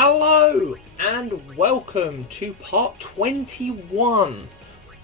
Hello and welcome to part 21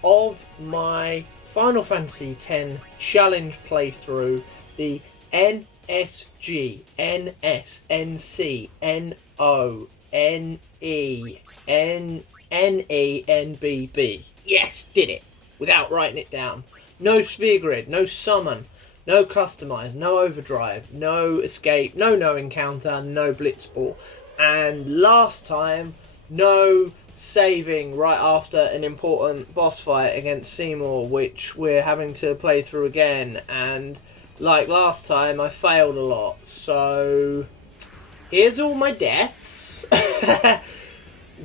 of my Final Fantasy X challenge playthrough, the NSGNSNCNONENNENBB. Yes, did it without writing it down. No sphere grid, no summon, no customize, no overdrive, no escape, no encounter, no blitzball. And last time, no saving right after an important boss fight against Seymour, which we're having to play through again. And like last time, I failed a lot. So here's all my deaths.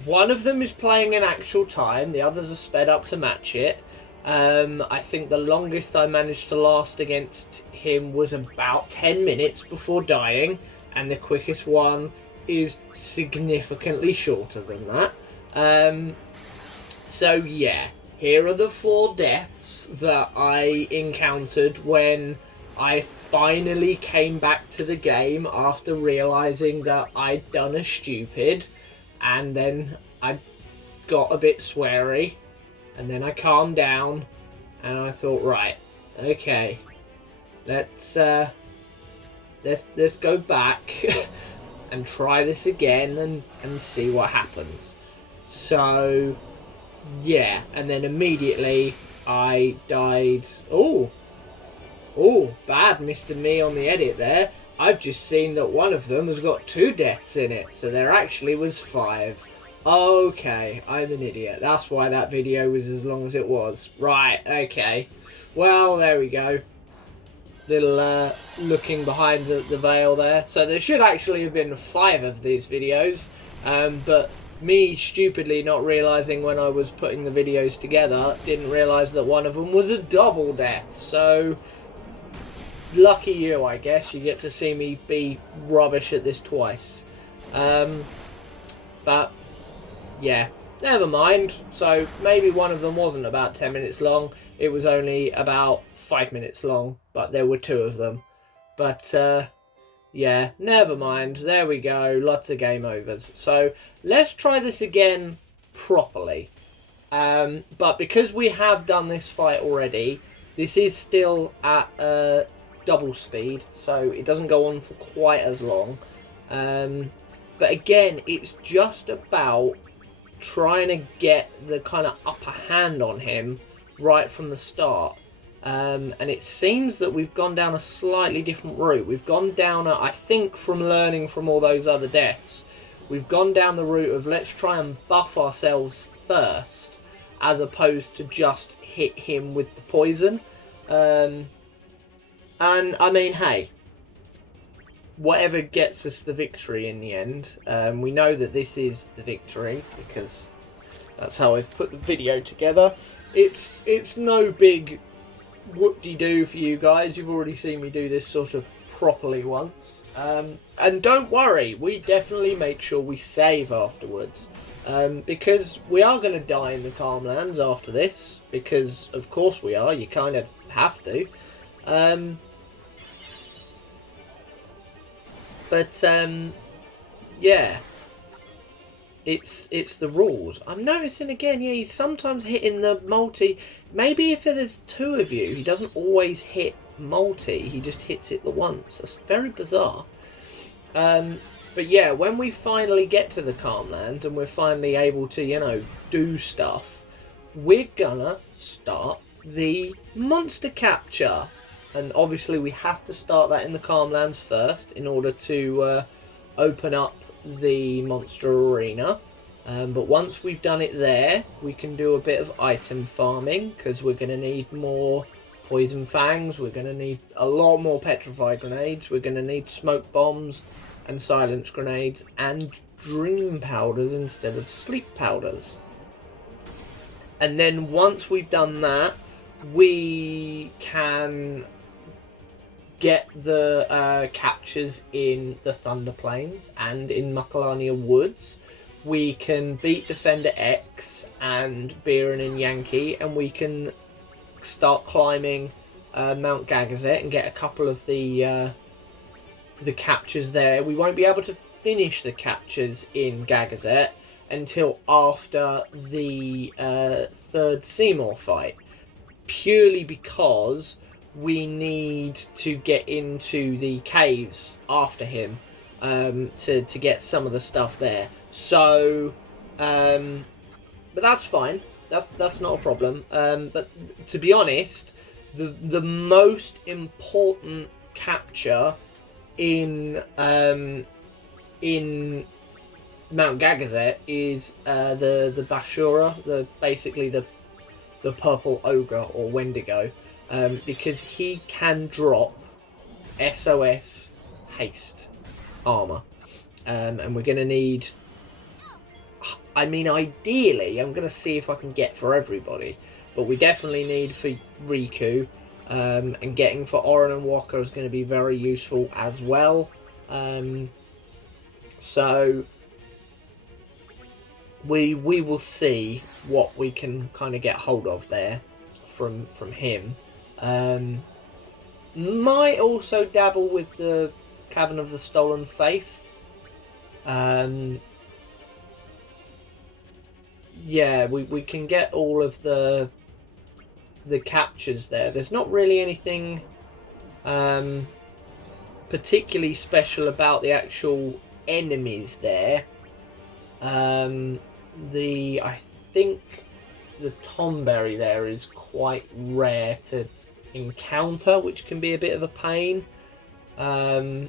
One of them is playing in actual time. The others are sped up to match it. I think the longest I managed to last against him was about 10 minutes before dying. And the quickest one is significantly shorter than that. So yeah, here are the 4 deaths that I encountered when I finally came back to the game after realizing that I'd done a stupid, and then I got a bit sweary, and then I calmed down and I thought, right, okay, let's go back and try this again and see what happens. So yeah, and then immediately I died. Oh, bad Mr. Me on the edit there. I've just seen that one of them has got 2 deaths in it, so there actually was 5. Okay, I'm an idiot. That's why that video was as long as it was. Right, okay. Well, there we go. Little looking behind the veil there. So there should actually have been 5 of these videos, but me stupidly not realizing when I was putting the videos together, didn't realize that one of them was a double death. So lucky you, I guess. You get to see me be rubbish at this twice. But yeah, never mind. So maybe one of them wasn't about 10 minutes long. It was only about 5 minutes long, but there were 2 of them. But yeah, never mind. There we go. Lots of game overs. So let's try this again properly. But because we have done this fight already, this is still at double speed, so it doesn't go on for quite as long. But again, it's just about trying to get the kind of upper hand on him right from the start. And it seems that we've gone down a slightly different route. We've gone down, I think from learning from all those other deaths, we've gone down the route of let's try and buff ourselves first, as opposed to just hit him with the poison. And I mean, hey, whatever gets us the victory in the end, we know that this is the victory because that's how I've put the video together. It's no big whoop-de-doo for you guys. You've already seen me do this sort of properly once. And don't worry, we definitely make sure we save afterwards. Because we are going to die in the Calmlands after this. Because, of course we are. You kind of have to. Yeah. It's the rules. I'm noticing again, yeah, he's sometimes hitting the multi. Maybe if there's 2 of you, he doesn't always hit multi. He just hits it the once. That's very bizarre. But yeah, when we finally get to the Calmlands and we're finally able to, you know, do stuff, we're gonna start the monster capture. And obviously we have to start that in the Calmlands first in order to open up the monster arena. But once we've done it there, we can do a bit of item farming, because we're going to need more poison fangs, we're going to need a lot more petrified grenades, we're going to need smoke bombs and silence grenades and dream powders instead of sleep powders. And then once we've done that, we can get the captures in the Thunder Plains and in Muckalania Woods. We can beat Defender X and Biren and Yankee, and we can start climbing Mount Gagazet and get a couple of the captures there. We won't be able to finish the captures in Gagazet until after the third Seymour fight, purely because we need to get into the caves after him to get some of the stuff there. So, but that's fine. That's not a problem. But to be honest, the most important capture in Mount Gagazet is the Bashura, basically the purple ogre or Wendigo, because he can drop SOS haste armor, and we're gonna need. I mean, ideally, I'm gonna see if I can get for everybody, but we definitely need for Riku, and getting for Orin and Walker is going to be very useful as well. So we will see what we can kind of get hold of there from him. Might also dabble with the Cavern of the Stolen Faith. Yeah, we can get all of the captures there. There's not really anything particularly special about the actual enemies there. I think the Tomberry there is quite rare to encounter, which can be a bit of a pain. The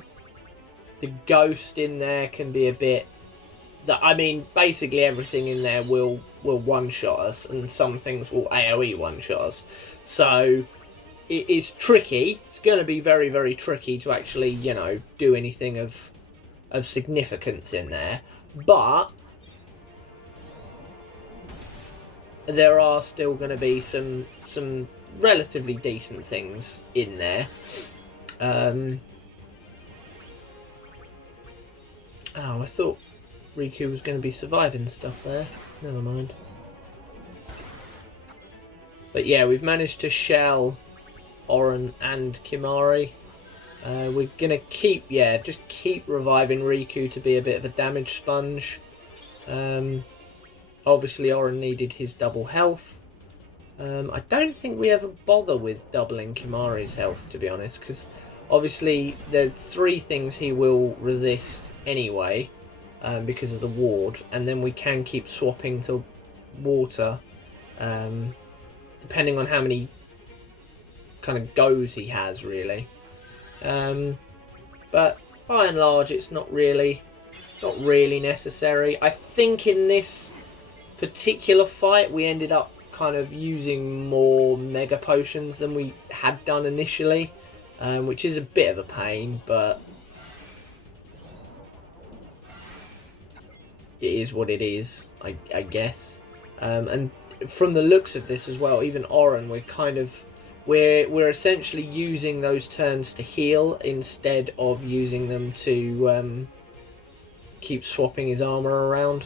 ghost in there can be a bit. I mean, basically everything in there will one-shot us, and some things will AoE one-shot us. So it is tricky. It's going to be very, very tricky to actually, you know, do anything of significance in there. But there are still going to be some relatively decent things in there. Oh, I thought Riku was going to be surviving stuff there. Never mind. But yeah, we've managed to shell Orin and Kimahri. We're going to just keep reviving Riku to be a bit of a damage sponge. Obviously, Orin needed his double health. I don't think we ever bother with doubling Kimahri's health, to be honest, because obviously there are 3 things he will resist anyway. Because of the ward, and then we can keep swapping to water, depending on how many kind of goes he has, really. But by and large, it's not really necessary. I think in this particular fight, we ended up kind of using more mega potions than we had done initially, which is a bit of a pain, but it is what it is, I guess. And from the looks of this as well, even Orin, we're essentially using those turns to heal instead of using them to keep swapping his armor around.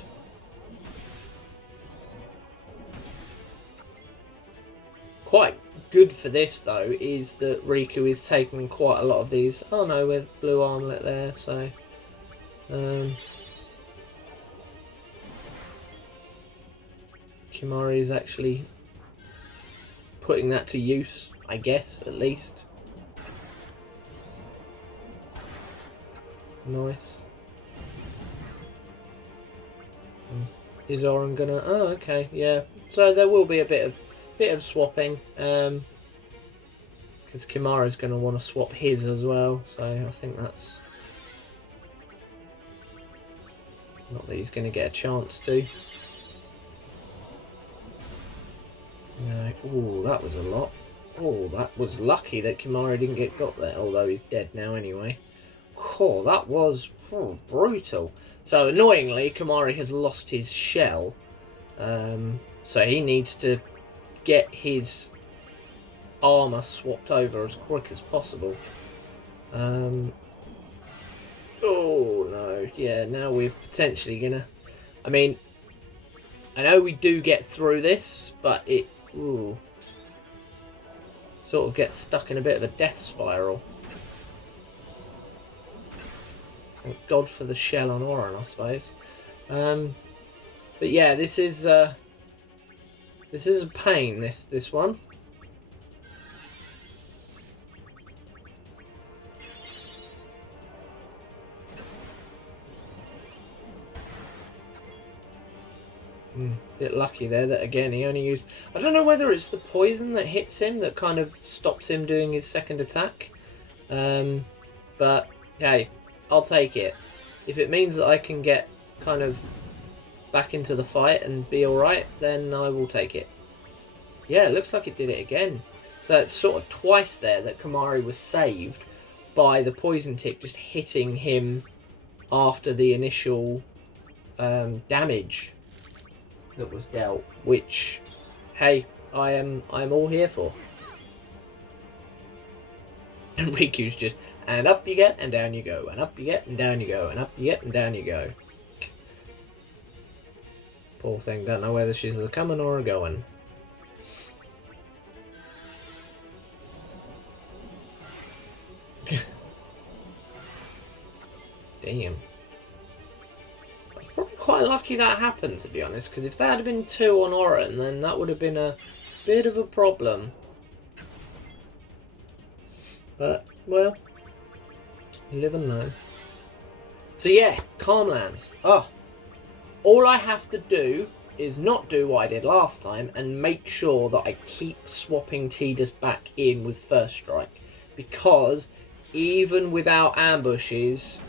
Quite good for this though is that Riku is taking quite a lot of these. Oh no, with blue armlet there, so Kimahri is actually putting that to use, I guess, at least. Nice. Is Orin gonna? Oh, okay, yeah. So there will be a bit of swapping, because Kimahri's gonna want to swap his as well. So I think that's not that he's gonna get a chance to. No. Oh, that was a lot. Oh, that was lucky that Kimahri didn't get got there, although he's dead now anyway. Oh, that was brutal. So annoyingly, Kimahri has lost his shell, so he needs to get his armor swapped over as quick as possible. Oh no, yeah, now we're potentially gonna. I mean, I know we do get through this, but it sort of gets stuck in a bit of a death spiral. Thank God for the shell on Oran, I suppose. But yeah, this is a pain. This one. Bit lucky there that again he only used. I don't know whether it's the poison that hits him that kind of stops him doing his second attack. But hey, I'll take it. If it means that I can get kind of back into the fight and be alright, then I will take it. Yeah, it looks like it did it again. So it's sort of twice there that Kamari was saved by the poison tick just hitting him after the initial damage that was dealt, which, hey, I'm all here for. And Riku's just, and up you get, and down you go, and up you get, and down you go, and up you get, and down you go. Poor thing, don't know whether she's a coming or a going. Damn. It's probably quite lucky that happened, to be honest, because if that had been 2 on Oran, then that would have been a bit of a problem. But, well, you live and learn. So yeah, Calmlands. Oh, all I have to do is not do what I did last time and make sure that I keep swapping Tidus back in with First Strike. Because even without ambushes,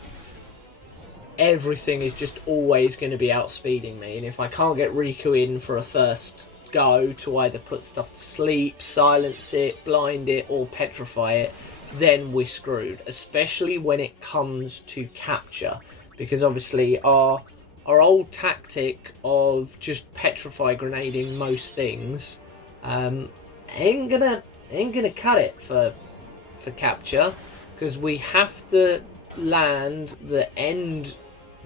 everything is just always going to be outspeeding me. And if I can't get Riku in for a first go to either put stuff to sleep, silence it, blind it, or petrify it, then we're screwed. Especially when it comes to capture. Because obviously our old tactic of just petrify grenading most things ain't gonna cut it for capture, because we have to land the end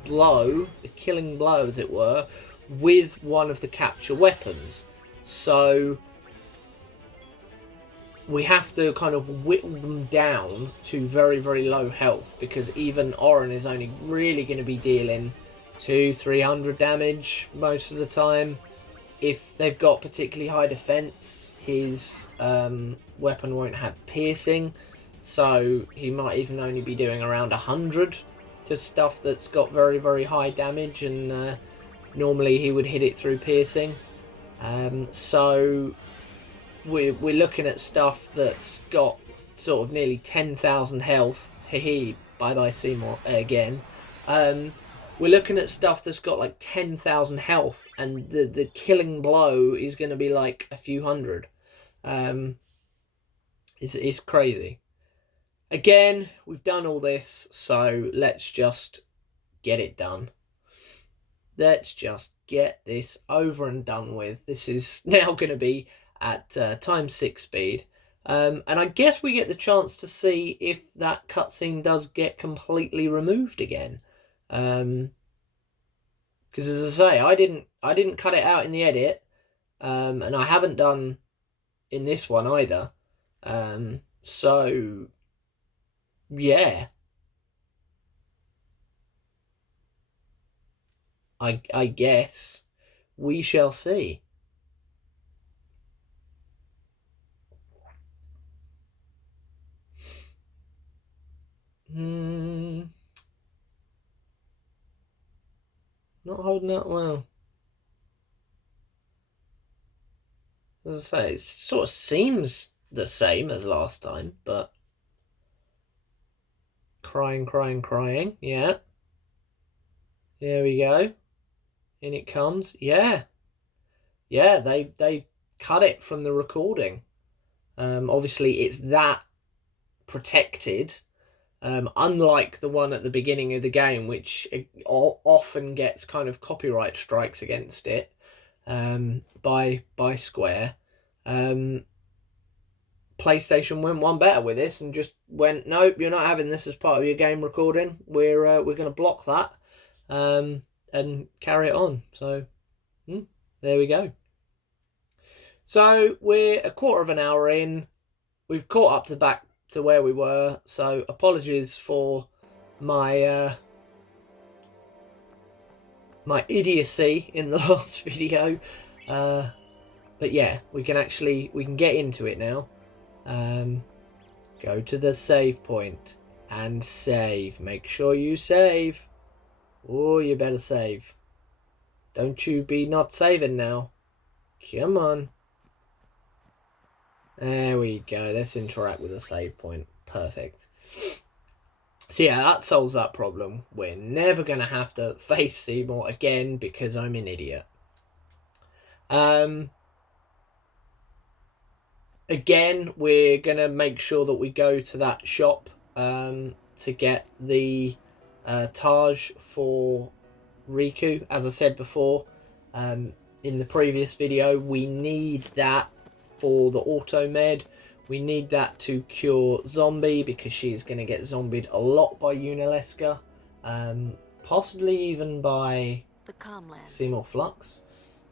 blow, the killing blow as it were, with one of the capture weapons. So we have to kind of whittle them down to very, very low health, because even Oran is only really going to be dealing 200-300 damage most of the time. If they've got particularly high defense, his weapon won't have piercing, so he might even only be doing around 100 to stuff that's got very, very high damage, and normally he would hit it through piercing. So we're looking at stuff that's got sort of nearly 10,000 health. Hehe, bye-bye Seymour again. We're looking at stuff that's got like 10,000 health, and the killing blow is going to be like a few hundred. It's crazy. Again, we've done all this, so let's just get it done. Let's just get this over and done with. This is now going to be at ×6 speed. And I guess we get the chance to see if that cutscene does get completely removed again. Because as I say, I didn't cut it out in the edit, and I haven't done in this one either. So yeah, I guess we shall see. Not holding out well. As I say, it sort of seems the same as last time, but crying, yeah. There we go. In it comes. Yeah. Yeah, they cut it from the recording. Obviously it's that protected, unlike the one at the beginning of the game, which often gets kind of copyright strikes against it by Square. PlayStation went one better with this and just went, nope, you're not having this as part of your game recording. We're going to block that and carry it on. So there we go. So we're a quarter of an hour in. We've caught up to back to where we were. So apologies for my my idiocy in the last video. But yeah, we can get into it now. Go to the save point and save. Make sure you save. Oh, you better save. Don't you be not saving now. Come on. There we go. Let's interact with the save point. Perfect. So yeah, that solves that problem. We're never going to have to face Seymour again because I'm an idiot. Again, we're going to make sure that we go to that shop to get the Taj for Riku. As I said before in the previous video, we need that for the auto med. We need that to cure Zombie because she's going to get zombied a lot by Unalesca, possibly even by Seymour Flux.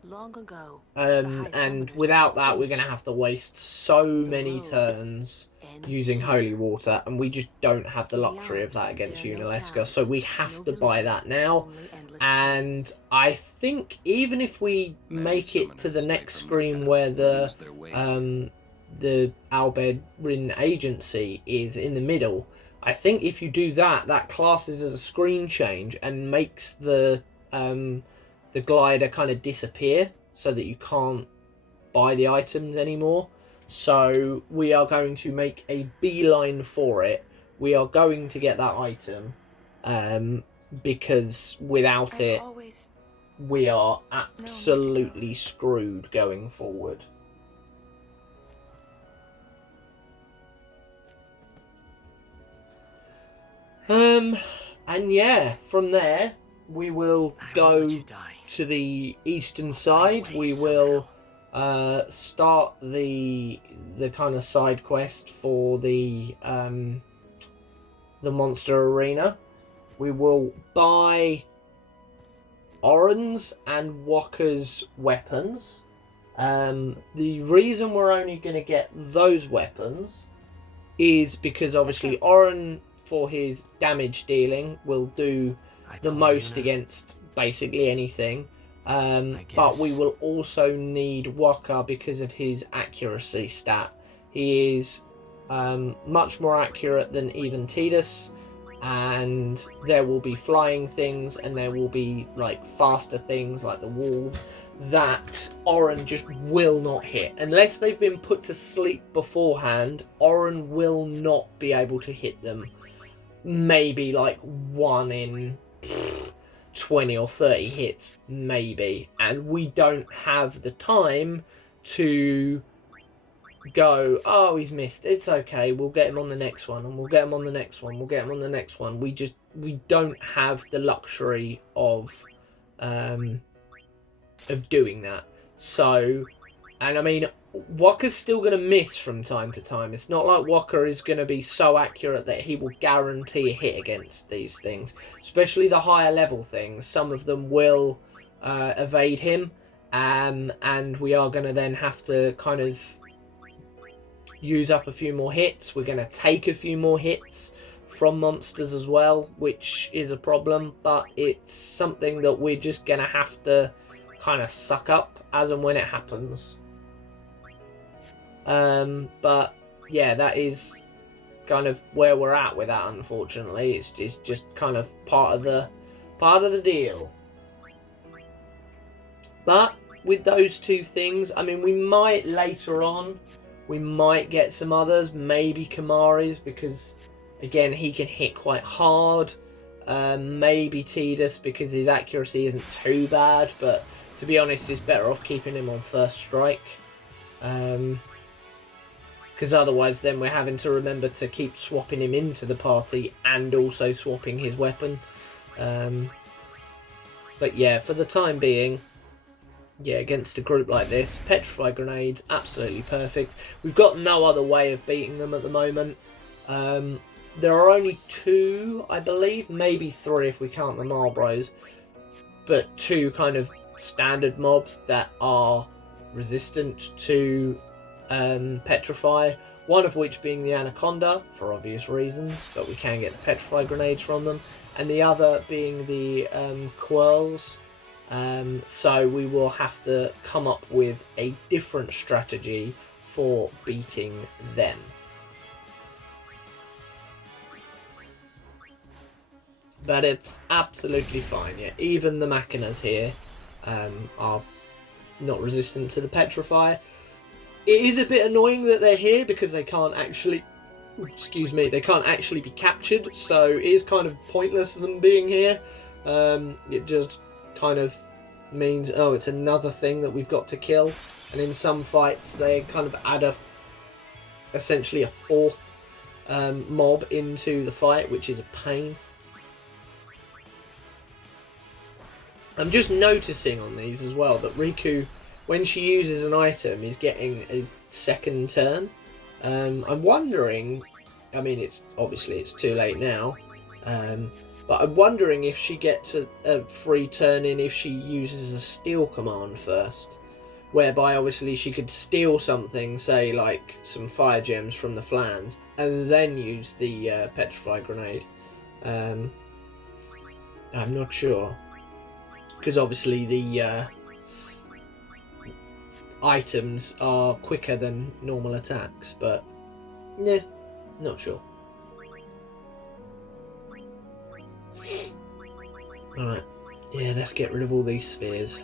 Long ago, and without that, we're going to have to waste so many turns using Holy Water, and we just don't have the luxury of that against Unalesca, so we have to buy that now. And I think even if we make it to the next screen where the Albed Rin Agency is in the middle, I think if you do that, that classes as a screen change and makes the glider kind of disappear so that you can't buy the items anymore. So we are going to make a beeline for it. We are going to get that item because without it we are absolutely screwed going forward. And yeah, from there we will go to the eastern side. We will start the kind of side quest for the monster arena. We will buy Oren's and Wakker's weapons. The reason we're only going to get those weapons is because obviously Oren, for his damage dealing, will do the most against basically anything, but we will also need Wakker because of his accuracy stat. He is much more accurate than even Tidus, and there will be flying things and there will be like faster things like the wall that Oren just will not hit unless they've been put to sleep beforehand. Oren will not be able to hit them. Maybe like 1 in 20 or 30 hits, maybe, and we don't have the time to go, oh, he's missed, it's okay, we'll get him on the next one, and we'll get him on the next one, we'll get him on the next one. We don't have the luxury of doing that. So, and I mean, Wakker's still going to miss from time to time. It's not like Wakker is going to be so accurate that he will guarantee a hit against these things. Especially the higher level things. Some of them will evade him. And we are going to then have to kind of use up a few more hits. We're going to take a few more hits from monsters as well, which is a problem. But it's something that we're just going to have to kind of suck up as and when it happens. But yeah, that is kind of where we're at with that, unfortunately. It's just kind of part of the deal. But with those two things, I mean, we might later on, we might get some others, maybe Kamari's, because again, he can hit quite hard. Maybe Tidus, because his accuracy isn't too bad, but to be honest, it's better off keeping him on first strike. Because otherwise then we're having to remember to keep swapping him into the party and also swapping his weapon. But yeah, for the time being, yeah, against a group like this, Petrify Grenades, absolutely perfect. We've got no other way of beating them at the moment. There are only 2, I believe, maybe 3 if we count the Marlboros, but 2 kind of standard mobs that are resistant to Petrify, one of which being the Anaconda, for obvious reasons, but we can get the Petrify Grenades from them, and the other being the Quirls, So we will have to come up with a different strategy for beating them. But it's absolutely fine. Yeah, even the Machinas here are not resistant to the Petrify. It is a bit annoying that they're here because they can't actually, they can't actually be captured. So it is kind of pointless them being here. It just kind of means, oh, it's another thing that we've got to kill. And in some fights, they kind of add essentially a fourth mob into the fight, which is a pain. I'm just noticing on these as well that Riku, when she uses an item, is getting a second turn. I'm wondering, I mean, it's too late now, but I'm wondering if she gets a free turn in if she uses a steal command first, whereby obviously she could steal something, say like some fire gems from the flans, and then use the petrify grenade. I'm not sure. Because obviously the items are quicker than normal attacks, but yeah, not sure. Alright, yeah, let's get rid of all these spheres.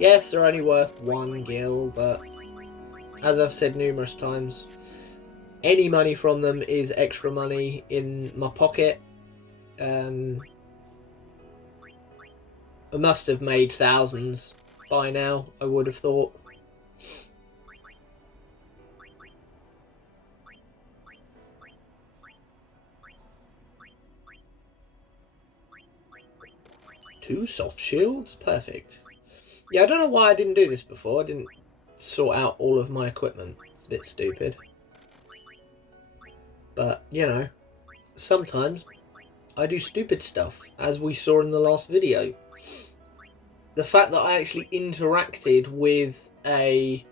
Yes, they're only worth 1 gil, but as I've said numerous times, any money from them is extra money in my pocket. I must have made thousands by now, I would have thought. Two soft shields? Perfect. Yeah, I don't know why I didn't do this before. I didn't sort out all of my equipment. It's a bit stupid. But, you know, sometimes I do stupid stuff, as we saw in the last video. The fact that I actually interacted with a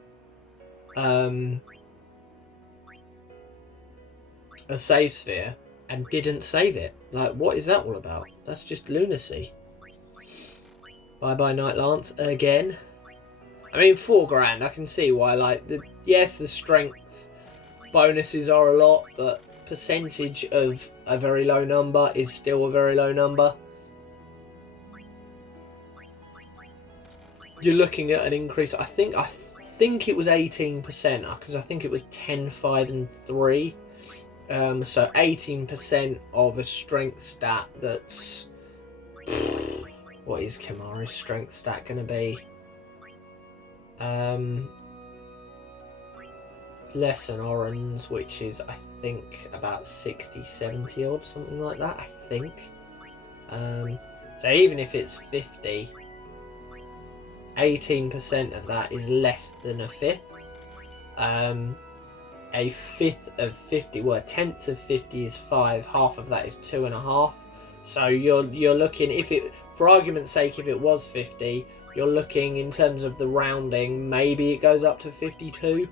save sphere and didn't save it. Like, what is that all about? That's just lunacy. Bye bye Night Lance again. I mean, 4 grand, I can see why. Like, yes, the strength bonuses are a lot, but percentage of a very low number is still a very low number. You're looking at an increase. I think it was 18%, because I think it was 10, 5, and 3. So 18% of a strength stat that's... What is Kimahri's strength stat going to be? Less than Oren's, which is, I think, about 60, 70 odd, something like that, I think. So even if it's 50... 18% of that is less than a fifth. A fifth of 50, well, a tenth of 50 is 5. Half of that is 2.5. So you're looking, if it, for argument's sake, if it was 50, you're looking in terms of the rounding, maybe it goes up to 52.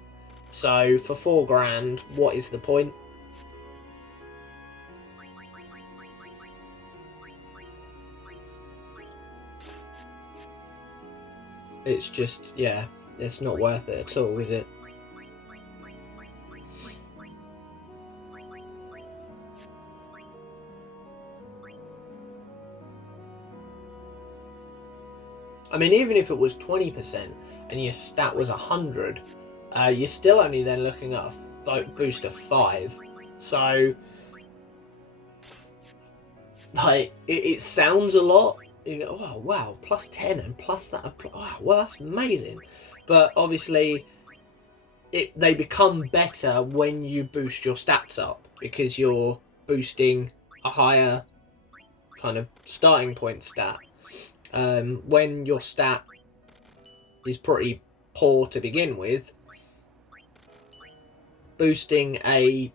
So for 4 grand, what is the point? It's just, yeah, it's not worth it at all, is it? I mean, even if it was 20% and your stat was 100, you're still only then looking at a boost of 5. So, like, it sounds a lot. You go, oh wow, plus 10 and plus that. Wow, well, that's amazing. But obviously, they become better when you boost your stats up, because you're boosting a higher kind of starting point stat. When your stat is pretty poor to begin with, boosting a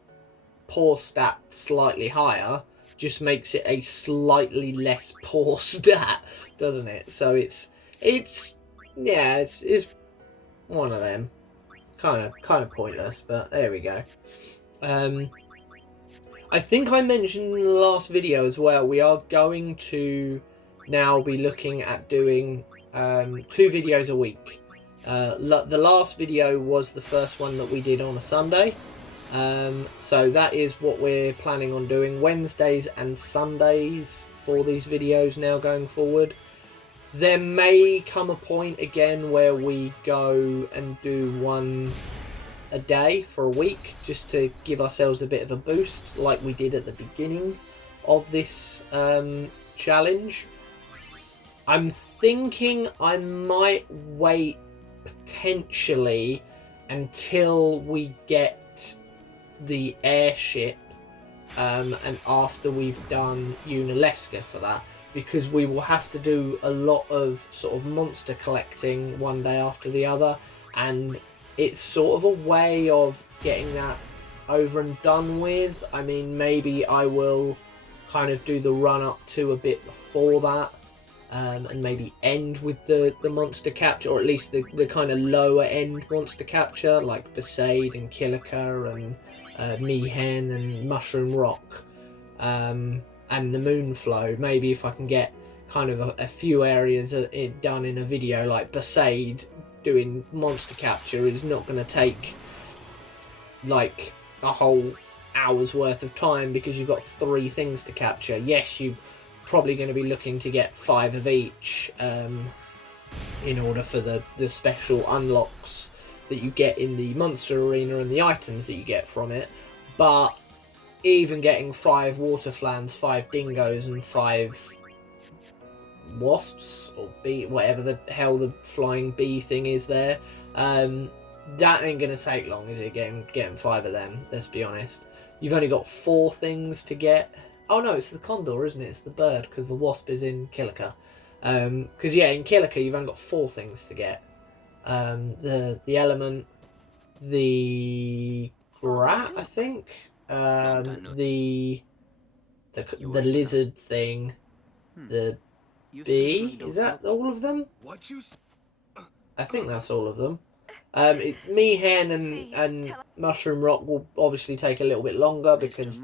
poor stat slightly higher just makes it a slightly less poor stat, doesn't it? So it's one of them, kind of pointless, but there we go. I think I mentioned in the last video as well, we are going to now be looking at doing 2 videos a week. The last video was the first one that we did on a Sunday. So that is what we're planning on doing, Wednesdays and Sundays for these videos now going forward. There may come a point again where we go and do one a day for a week, just to give ourselves a bit of a boost, like we did at the beginning of this challenge. I'm thinking I might wait potentially until we get the airship and after we've done Unalesca for that, because we will have to do a lot of sort of monster collecting one day after the other, and it's sort of a way of getting that over and done with. I mean, maybe I will kind of do the run up to a bit before that, and maybe end with the monster capture, or at least the kind of lower end monster capture, like Besaid and Killiker and Meehan and Mushroom Rock, and the Moonflow. Maybe if I can get kind of a few areas done in a video, like Besaid doing monster capture is not going to take like a whole hour's worth of time, because you've got 3 things to capture. Yes, you're probably going to be looking to get 5 of each in order for the special unlocks that you get in the monster arena and the items that you get from it, but even getting 5 water flans, 5 dingoes and 5 wasps or bee, whatever the hell the flying bee thing is there, that ain't gonna take long, is it? Getting 5 of them, let's be honest. You've only got 4 things to get. Oh no, it's the condor, isn't it? It's the bird, because the wasp is in Killiker. Because yeah, in Killiker you've only got 4 things to get. The element, the rat, I think, the lizard thing, the bee. Is that all of them? I think that's all of them. Meehan and Mushroom Rock will obviously take a little bit longer, because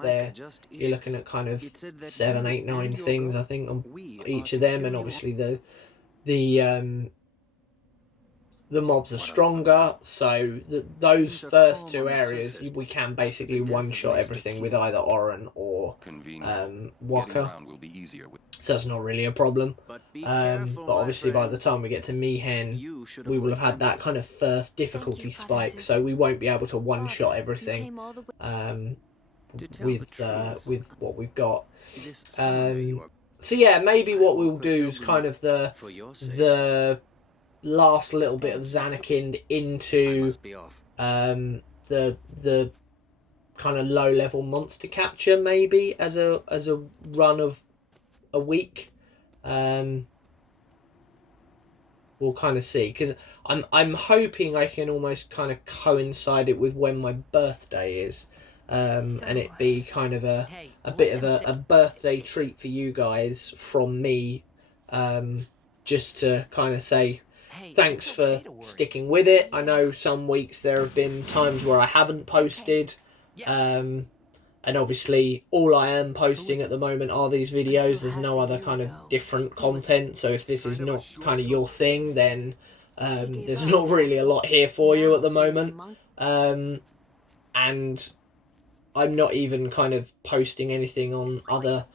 you're looking at kind of 7, 8, 9 things, I think, on each of them, and obviously the mobs are stronger, so those first 2 areas we can basically one-shot everything with either Oran or Waka, so that's not really a problem. But obviously by the time we get to Meehan, we will have had that kind of first difficulty spike, so we won't be able to one-shot everything with what we've got. So yeah, maybe what we'll do is kind of the last little bit of Zanakind into the kind of low level monster capture, maybe as a run of a week. We'll kind of see, because I'm hoping I can almost kind of coincide it with when my birthday is, and it be kind of a bit of a birthday treat for you guys from me, just to kind of say thanks for sticking with it. I know some weeks there have been times where I haven't posted, and obviously all I am posting at the moment are these videos. There's no other kind of different content, so if this is not kind of your thing, then there's not really a lot here for you at the moment, and I'm not even kind of posting anything on other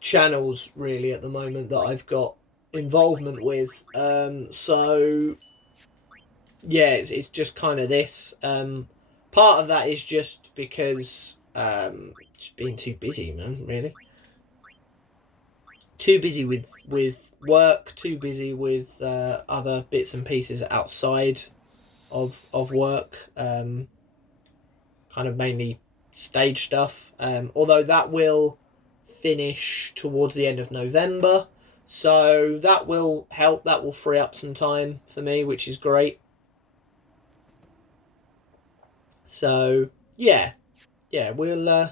channels really at the moment that I've got involvement with, so yeah, it's just kind of this. Part of that is just because just being too busy, man, really too busy with work, too busy with other bits and pieces outside of work, kind of mainly stage stuff, although that will finish towards the end of November, so that will help. That will free up some time for me, which is great. So yeah, we'll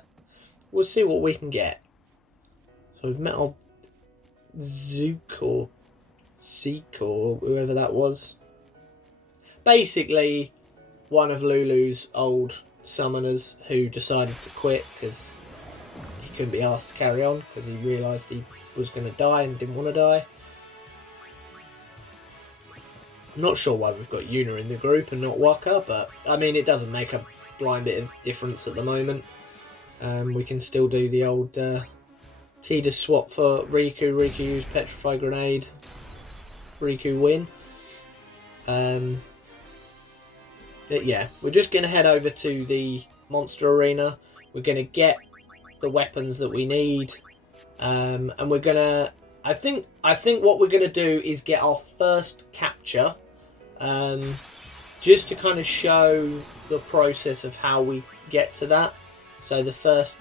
see what we can get. So we've met our Zook or Zeke or whoever that was. Basically, one of Lulu's old summoners who decided to quit because he couldn't be asked to carry on because he realised he was going to die and didn't want to die. I'm not sure why we've got Yuna in the group and not Waka, but I mean, it doesn't make a blind bit of difference at the moment. We can still do the old Tidus swap for Riku. Riku use Petrify Grenade. Riku win. But yeah, we're just going to head over to the monster arena. We're going to get the weapons that we need. And we're going to... I think what we're going to do is get our first capture. Just to kind of show the process of how we get to that. So the first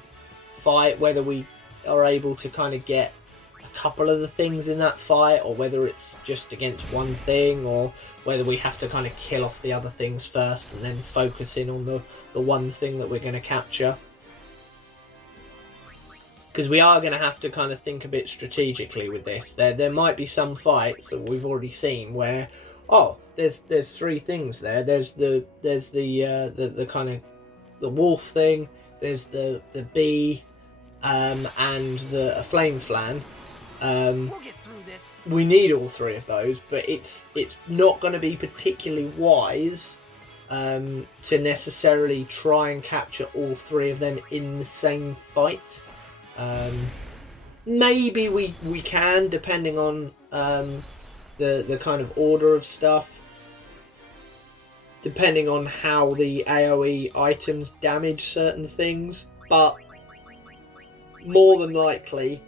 fight, whether we are able to kind of get a couple of the things in that fight, or whether it's just against one thing, or whether we have to kind of kill off the other things first and then focus in on the one thing that we're going to capture. Because we are going to have to kind of think a bit strategically with this. There might be some fights that we've already seen where, oh, there's three things there. There's the kind of the wolf thing. There's the bee, and the flame flan. We'll get through this. We need all three of those, but it's not going to be particularly wise to necessarily try and capture all three of them in the same fight. Maybe we can, depending on the kind of order of stuff, depending on how the AoE items damage certain things, but more than likely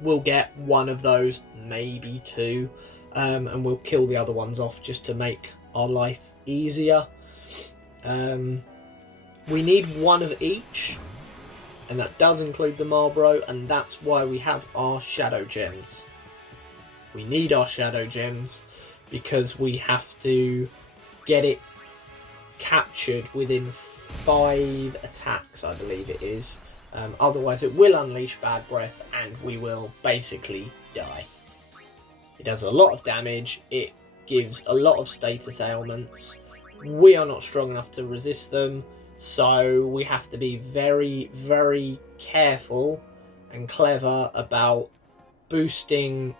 we'll get one of those, maybe two, and we'll kill the other ones off just to make our life easier. We need one of each, and that does include the Marlboro, and that's why we have our Shadow Gems. We need our Shadow Gems because we have to get it captured within 5 attacks, I believe it is. Otherwise it will unleash Bad Breath and we will basically die. It does a lot of damage, it gives a lot of status ailments. We are not strong enough to resist them, so we have to be very, very careful and clever about boosting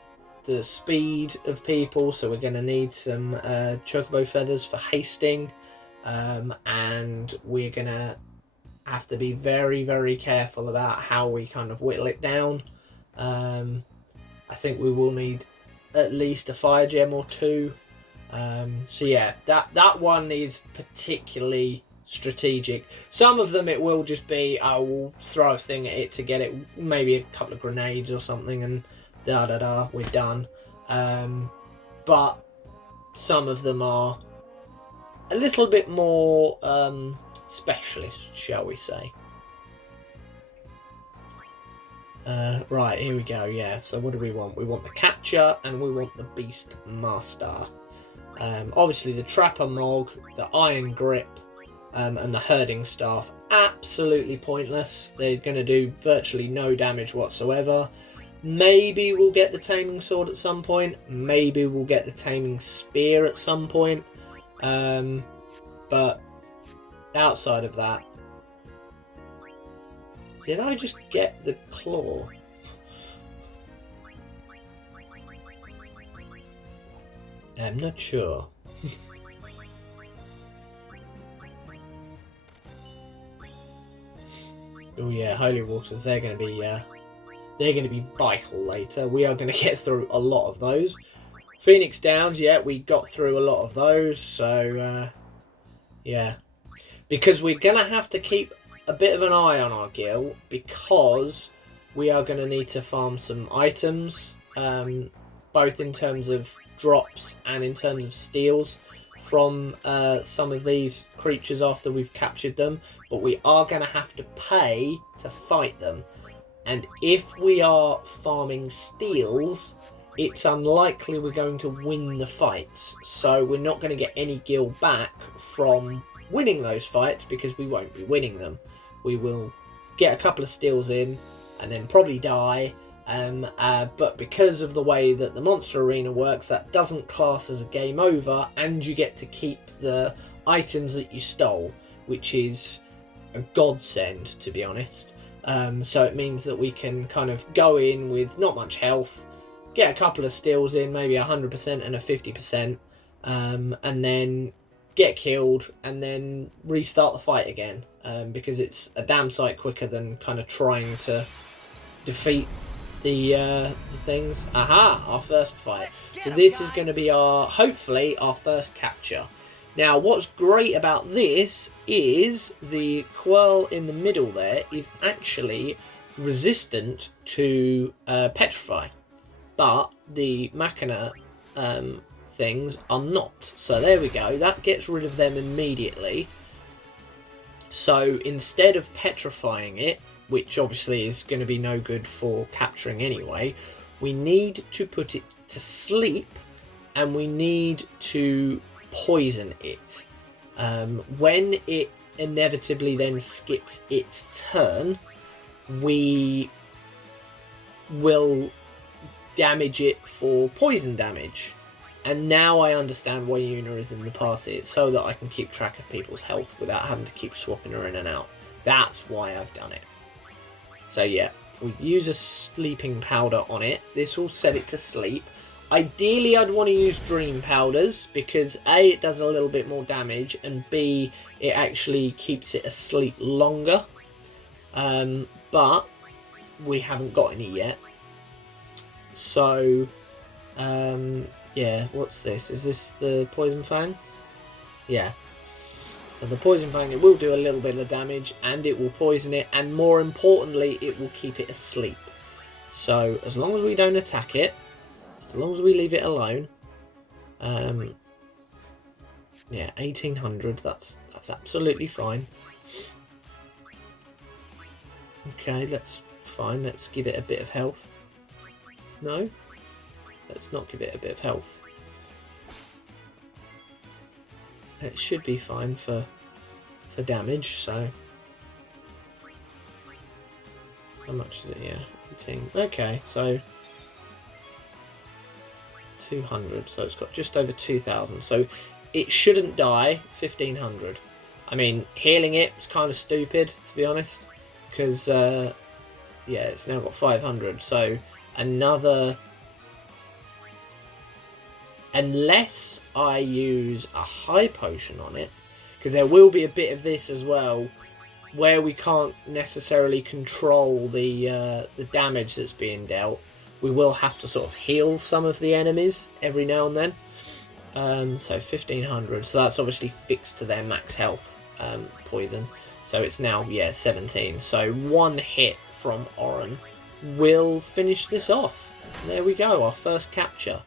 the speed of people. So we're going to need some chocobo feathers for hasting, and we're going to have to be very, very careful about how we kind of whittle it down. I think we will need at least a fire gem or two. So yeah, that one is particularly strategic. Some of them it will just be, I will throw a thing at it to get it, maybe a couple of grenades or something, and we're done. But some of them are a little bit more specialist, shall we say. Right, here we go. Yeah, so what do we want? We want the capture and we want the beast master. Obviously the trapper mog, the iron grip, and the herding staff, absolutely pointless. They're going to do virtually no damage whatsoever. Maybe we'll get the taming sword at some point. Maybe we'll get the taming spear at some point. But outside of that, did I just get the claw? I'm not sure. Oh yeah, holy waters. They're going to be vital later. We are going to get through a lot of those. Phoenix Downs, yeah, we got through a lot of those. So yeah, because we're going to have to keep a bit of an eye on our guild, because we are going to need to farm some items, both in terms of drops and in terms of steals from some of these creatures after we've captured them. But we are going to have to pay to fight them, and if we are farming steals, it's unlikely we're going to win the fights, so we're not going to get any gil back from winning those fights, because we won't be winning them. We will get a couple of steals in and then probably die, but because of the way that the monster arena works, that doesn't class as a game over, and you get to keep the items that you stole, which is a godsend, to be honest. So it means that we can kind of go in with not much health, get a couple of steals in, maybe 100% and a 50%, and then get killed and then restart the fight again, because it's a damn sight quicker than kind of trying to defeat the things. Aha, our first fight. So this is going to be hopefully our first capture. Now what's great about this is the quirl in the middle there is actually resistant to petrify, but the machina things are not. So there we go, that gets rid of them immediately. So instead of petrifying it, which obviously is going to be no good for capturing anyway, we need to put it to sleep, and we need to poison it. When it inevitably then skips its turn, we will damage it for poison damage. And now I understand why Yuna is in the party. It's so that I can keep track of people's health without having to keep swapping her in and out. That's why I've done it. So yeah, we use a sleeping powder on it. This will set it to sleep. Ideally, I'd want to use dream powders because A, it does a little bit more damage, and B, it actually keeps it asleep longer. But we haven't got any yet. So, yeah, what's this? Is this the Poison Fang? Yeah. So the Poison Fang, it will do a little bit of damage, and it will poison it, and more importantly, it will keep it asleep. So as long as we don't attack it, as long as we leave it alone, yeah, 1800, that's absolutely fine. Okay, let's give it a bit of health. No? Let's not give it a bit of health. It should be fine for damage, so... How much is it? Yeah, 18. Okay, so... 200, so it's got just over 2,000. So it shouldn't die 1,500. I mean, healing it was kind of stupid, to be honest, because, yeah, it's now got 500. So another... Unless I use a high potion on it, because there will be a bit of this as well, where we can't necessarily control the damage that's being dealt. We will have to sort of heal some of the enemies every now and then. So 1,500. So that's obviously fixed to their max health poison. So it's now, yeah, 17. So one hit from Oren will finish this off. There we go, our first capture.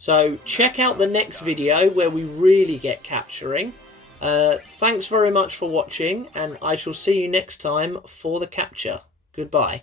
So check out the next video where we really get capturing. Thanks very much for watching, and I shall see you next time for the capture. Goodbye.